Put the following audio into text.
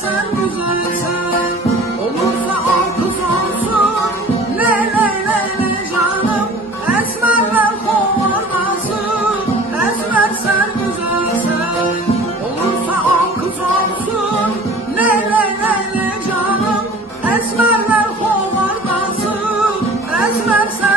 Sen güzelsin. Max, Max, Max.